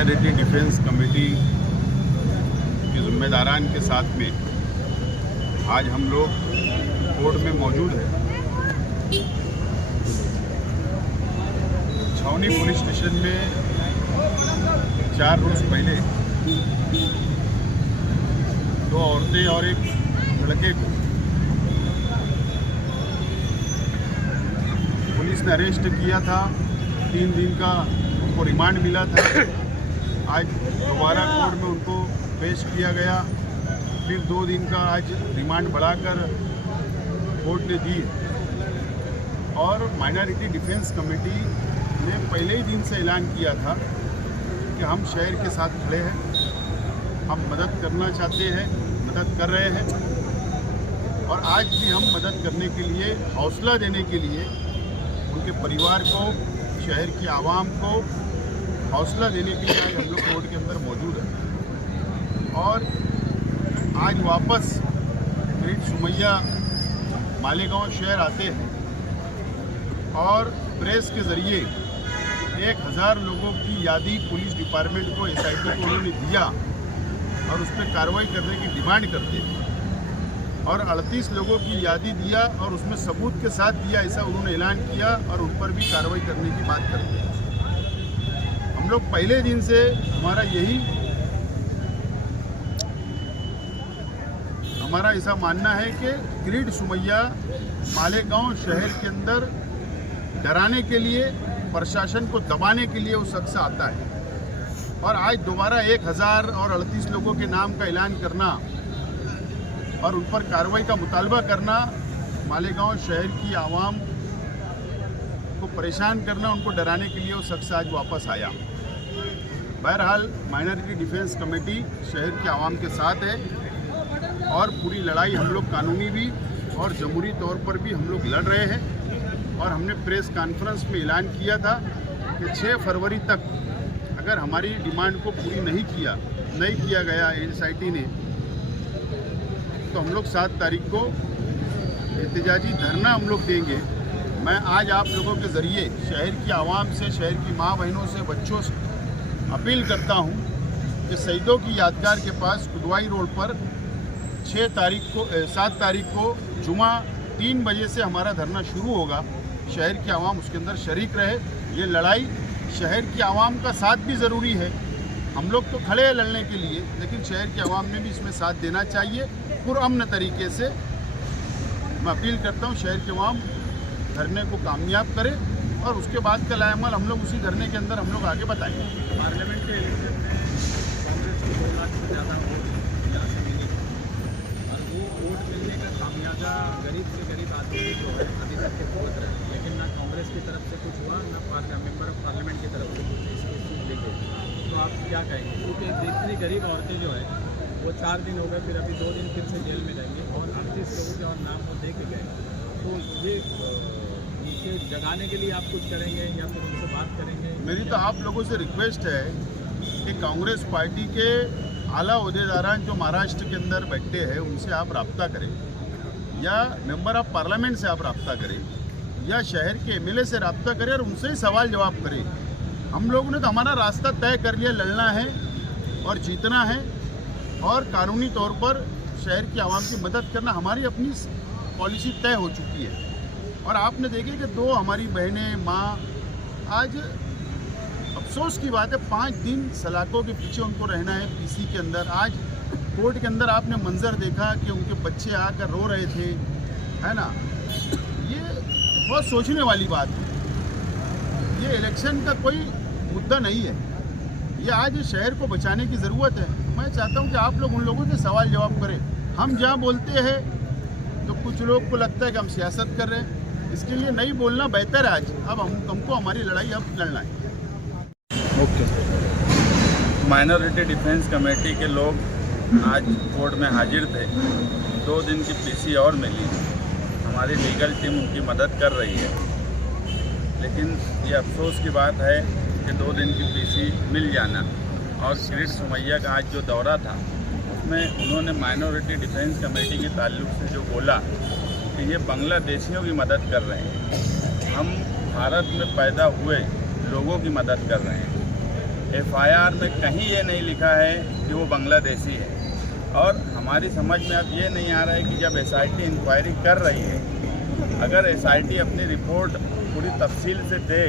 Minority defence committee के जिम्मेदारान के साथ में आज हम लोग कोर्ट में मौजूद हैं। छावनी पुलिस स्टेशन में 4 रोज पहले 2 औरतें और एक लड़के को पुलिस ने अरेस्ट किया था। 3 दिन का उनको रिमांड मिला था। आज दोबारा कोर्ट में उनको पेश किया गया। फिर 2 दिन का आज रिमांड बढ़ाकर कोर्ट ने दी। और माइनॉरिटी डिफेंस कमेटी ने पहले ही दिन से ऐलान किया था कि हम शहर के साथ खड़े हैं, हम मदद करना चाहते हैं, मदद कर रहे हैं। और आज भी हम मदद करने के लिए, हौसला देने के लिए उनके परिवार को, शहर की आवाम को हौसला देने के लिए आज हम लोग कोर्ट के अंदर मौजूद हैं। और आज वापस ग्रेट सुमैया मालेगांव शहर आते हैं और प्रेस के ज़रिए 1000 लोगों की यादी पुलिस डिपार्टमेंट को, SIT को उन्होंने दिया और उस पर कार्रवाई करने की डिमांड करते हैं। और 38 लोगों की यादी दिया और उसमें सबूत के साथ दिया, ऐसा उन्होंने ऐलान किया और उन पर भी कार्रवाई करने की बात करते हैं। हम लोग पहले दिन से हमारा ऐसा मानना है कि ग्रेट सुमैया मालेगांव शहर के अंदर डराने के लिए, प्रशासन को दबाने के लिए वो शख्स आता है। और आज दोबारा 1000 और 38 लोगों के नाम का ऐलान करना और उन पर कार्रवाई का मुतालबा करना, मालेगांव शहर की आवाम को परेशान करना, उनको डराने के लिए वो शख्स आज वापस आया। बहरहाल माइनॉरिटी डिफेंस कमेटी शहर की आवाम के साथ है और पूरी लड़ाई हम लोग कानूनी भी और जमहूरी तौर पर भी हम लोग लड़ रहे हैं। और हमने प्रेस कॉन्फ्रेंस में ऐलान किया था कि 6 फरवरी तक अगर हमारी डिमांड को पूरी नहीं किया गया SIT ने, तो हम लोग 7 तारीख को एहतजाजी धरना हम लोग देंगे। मैं आज आप लोगों के ज़रिए शहर की आवाम से, शहर की माँ बहनों से, बच्चों से अपील करता हूँ कि शहीदों की यादगार के पास कुदवाई रोड पर 7 तारीख को जुमा 3 बजे से हमारा धरना शुरू होगा। शहर की आवाम उसके अंदर शरीक रहे। ये लड़ाई शहर की आवाम का साथ भी ज़रूरी है। हम लोग तो खड़े हैं लड़ने के लिए, लेकिन शहर की आवाम ने भी इसमें साथ देना चाहिए पुरअमन तरीके से। मैं अपील करता हूँ शहर की आवाम धरने को कामयाब करे और उसके बाद का लाएमल हम लोग उसी धरने के अंदर हम लोग आगे बताएंगे। पार्लियामेंट के इलेक्शन में कांग्रेस को 2 लाख से ज़्यादा वोट यहाँ से मिली और वो वोट मिलने का खामियाजा गरीब से गरीब आदमी जो है अभी तक के भुगत रहे हैं। लेकिन ना कांग्रेस की तरफ से कुछ हुआ, ना मेंबर ऑफ पार्लियामेंट की तरफ से कुछ इसकी चीज़ देखे। तो आप क्या कहेंगे? क्योंकि इतनी गरीब औरतें जो है वो 4 दिन हो गए, फिर अभी 2 दिन फिर से जेल में रहेंगे और 38 लोगों के और नाम वो दे के गए। तो ये उनसे जगाने के लिए आप कुछ करेंगे या फिर उनसे बात करेंगे? मेरी तो आप लोगों से रिक्वेस्ट है कि कांग्रेस पार्टी के आला ओहदेदारान जो महाराष्ट्र के अंदर बैठे हैं उनसे आप रब्ता करें, या मेंबर ऑफ पार्लियामेंट से आप रब्ता करें, या शहर के MLA से रब्ता करें और उनसे ही सवाल जवाब करें। हम लोगों ने तो हमारा रास्ता तय कर लिया, लड़ना है और जीतना है और कानूनी तौर पर शहर की आवाम की मदद करना हमारी अपनी पॉलिसी तय हो चुकी है। और आपने देखे कि 2 हमारी बहनें, माँ, आज अफसोस की बात है 5 दिन सलाखों के पीछे उनको रहना है PC के अंदर। आज कोर्ट के अंदर आपने मंजर देखा कि उनके बच्चे आकर रो रहे थे, है ना। ये बहुत सोचने वाली बात है। ये इलेक्शन का कोई मुद्दा नहीं है, ये आज शहर को बचाने की ज़रूरत है। मैं चाहता हूँ कि आप लोग उन लोगों से सवाल जवाब करें। हम जहाँ बोलते हैं तो कुछ लोग को लगता है कि हम सियासत कर रहे हैं, इसके लिए नहीं बोलना बेहतर है। आज अब हमको हमारी लड़ाई अब लड़ना है। ओके। माइनॉरिटी डिफेंस कमेटी के लोग आज कोर्ट में हाजिर थे। 2 दिन की PC और मिली। हमारी लीगल टीम उनकी मदद कर रही है, लेकिन ये अफसोस की बात है कि 2 दिन की PC मिल जाना। और ग्रेट सुमैया का आज जो दौरा था उसमें उन्होंने माइनॉरिटी डिफेंस कमेटी के ताल्लुक से जो बोला कि ये बांग्लादेशियों की मदद कर रहे हैं, हम भारत में पैदा हुए लोगों की मदद कर रहे हैं। एफआईआर में कहीं ये नहीं लिखा है कि वो बांग्लादेशी है। और हमारी समझ में अब ये नहीं आ रहा है कि जब एसआईटी इंक्वायरी कर रही है, अगर एसआईटी अपनी रिपोर्ट पूरी तफसील से दे,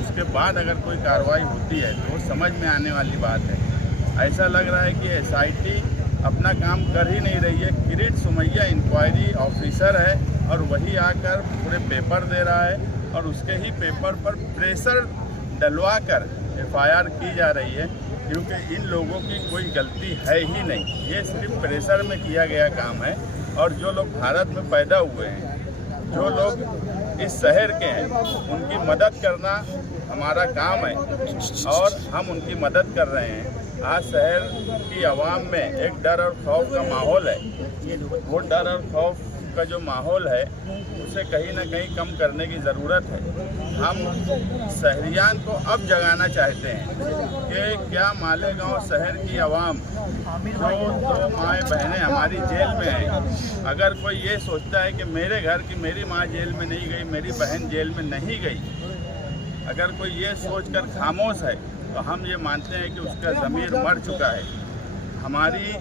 उसके बाद अगर कोई कार्रवाई होती है तो वो समझ में आने वाली बात है। ऐसा लग रहा है कि एसआईटी अपना काम कर ही नहीं रही है। किरीट सुमैया इंक्वायरी ऑफिसर है और वही आकर पूरे पेपर दे रहा है और उसके ही पेपर पर प्रेशर डलवा कर एफआईआर की जा रही है, क्योंकि इन लोगों की कोई गलती है ही नहीं। ये सिर्फ प्रेशर में किया गया काम है। और जो लोग भारत में पैदा हुए हैं, जो लोग इस शहर के हैं, उनकी मदद करना हमारा काम है और हम उनकी मदद कर रहे हैं। आज शहर की आवाम में एक डर और खौफ का माहौल है। वो डर और खौफ का जो माहौल है उसे कहीं ना कहीं कम करने की ज़रूरत है। हम शहरियान को अब जगाना चाहते हैं कि क्या मालेगांव शहर की आवाम, जो दो माएँ बहनें हमारी जेल में हैं, अगर कोई ये सोचता है कि मेरे घर की मेरी माँ जेल में नहीं गई, मेरी बहन जेल में नहीं गई, अगर कोई ये सोचकर खामोश है तो हम ये मानते हैं कि उसका ज़मीर मर चुका है। हमारी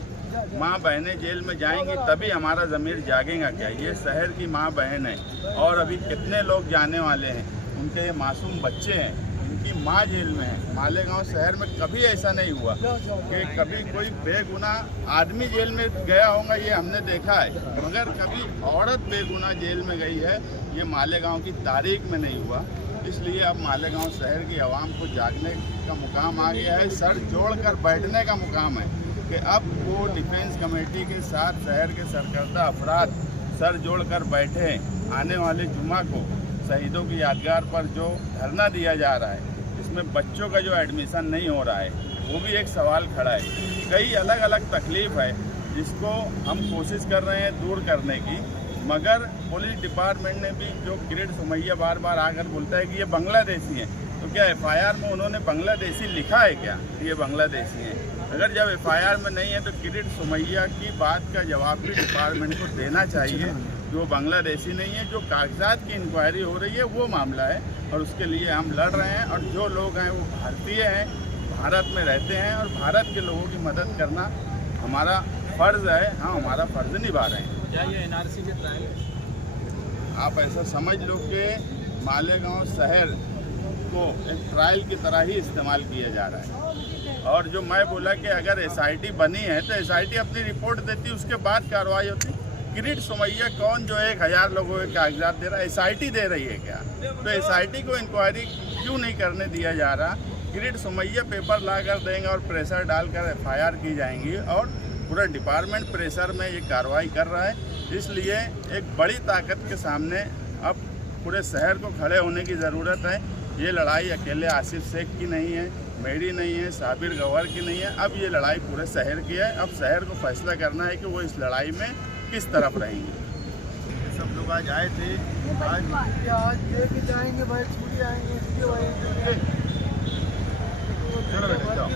माँ बहनें जेल में जाएंगी तभी हमारा ज़मीर जागेगा क्या? ये शहर की माँ बहन है और अभी कितने लोग जाने वाले हैं, उनके मासूम बच्चे हैं, उनकी माँ जेल में है। मालेगांव शहर में कभी ऐसा नहीं हुआ कि कभी कोई बेगुनाह आदमी जेल में गया होगा, ये हमने देखा है, मगर कभी औरत बेगुनाह जेल में गई है, ये मालेगांव की तारीख में नहीं हुआ। इसलिए अब मालेगांव शहर की आवाम को जागने का मुकाम आ गया है, सर जोड़कर बैठने का मुकाम है कि अब वो डिफेंस कमेटी के साथ शहर के सरकर्ता अफराद सर जोड़कर बैठे। आने वाले जुमा को शहीदों की यादगार पर जो धरना दिया जा रहा है, इसमें बच्चों का जो एडमिशन नहीं हो रहा है, वो भी एक सवाल खड़ा है। कई अलग अलग तकलीफ है जिसको हम कोशिश कर रहे हैं दूर करने की, मगर पुलिस डिपार्टमेंट ने भी, जो किरीट सुमैया बार बार आकर बोलता है कि ये बांग्लादेशी हैं, तो क्या एफआईआर में उन्होंने बांग्लादेशी लिखा है क्या ये बांग्लादेशी हैं? अगर जब एफआईआर में नहीं है तो किरीट सुमैया की बात का जवाब भी डिपार्टमेंट को देना चाहिए कि वो बांग्लादेशी नहीं है। जो कागजात की इंक्वायरी हो रही है वो मामला है और उसके लिए हम लड़ रहे हैं। और जो लोग हैं वो भारतीय हैं, भारत में रहते हैं और भारत के लोगों की मदद करना हमारा फ़र्ज़ है। हम हमारा फ़र्ज़ निभा रहे हैं। क्या ये एनआरसी के ट्रायल, आप ऐसा समझ लो कि मालेगांव शहर को एक ट्रायल की तरह ही इस्तेमाल किया जा रहा है। और जो मैं बोला कि अगर एसआईटी बनी है तो एसआईटी अपनी रिपोर्ट देती, उसके बाद कार्रवाई होती। किरीट सुमैया कौन जो 1000 लोगों के कागजात दे रहा है? एसआईटी दे रही है क्या? तो एसआईटी को इंक्वायरी क्यों नहीं करने दिया जा रहा? किरीट सुमैया पेपर ला कर देंगे और प्रेशर डालकर एफआईआर की जाएंगी और पूरा डिपार्टमेंट प्रेशर में ये कार्रवाई कर रहा है। इसलिए एक बड़ी ताकत के सामने अब पूरे शहर को खड़े होने की ज़रूरत है। ये लड़ाई अकेले आसिफ शेख की नहीं है, मेरी नहीं है, साबिर गवर की नहीं है, अब ये लड़ाई पूरे शहर की है। अब शहर को फैसला करना है कि वो इस लड़ाई में किस तरफ रहेंगे। सब लोग आज आए थे, आज लेके जाएंगे भाई, छुट्टी आएंगे, चलो बेटा जाओ।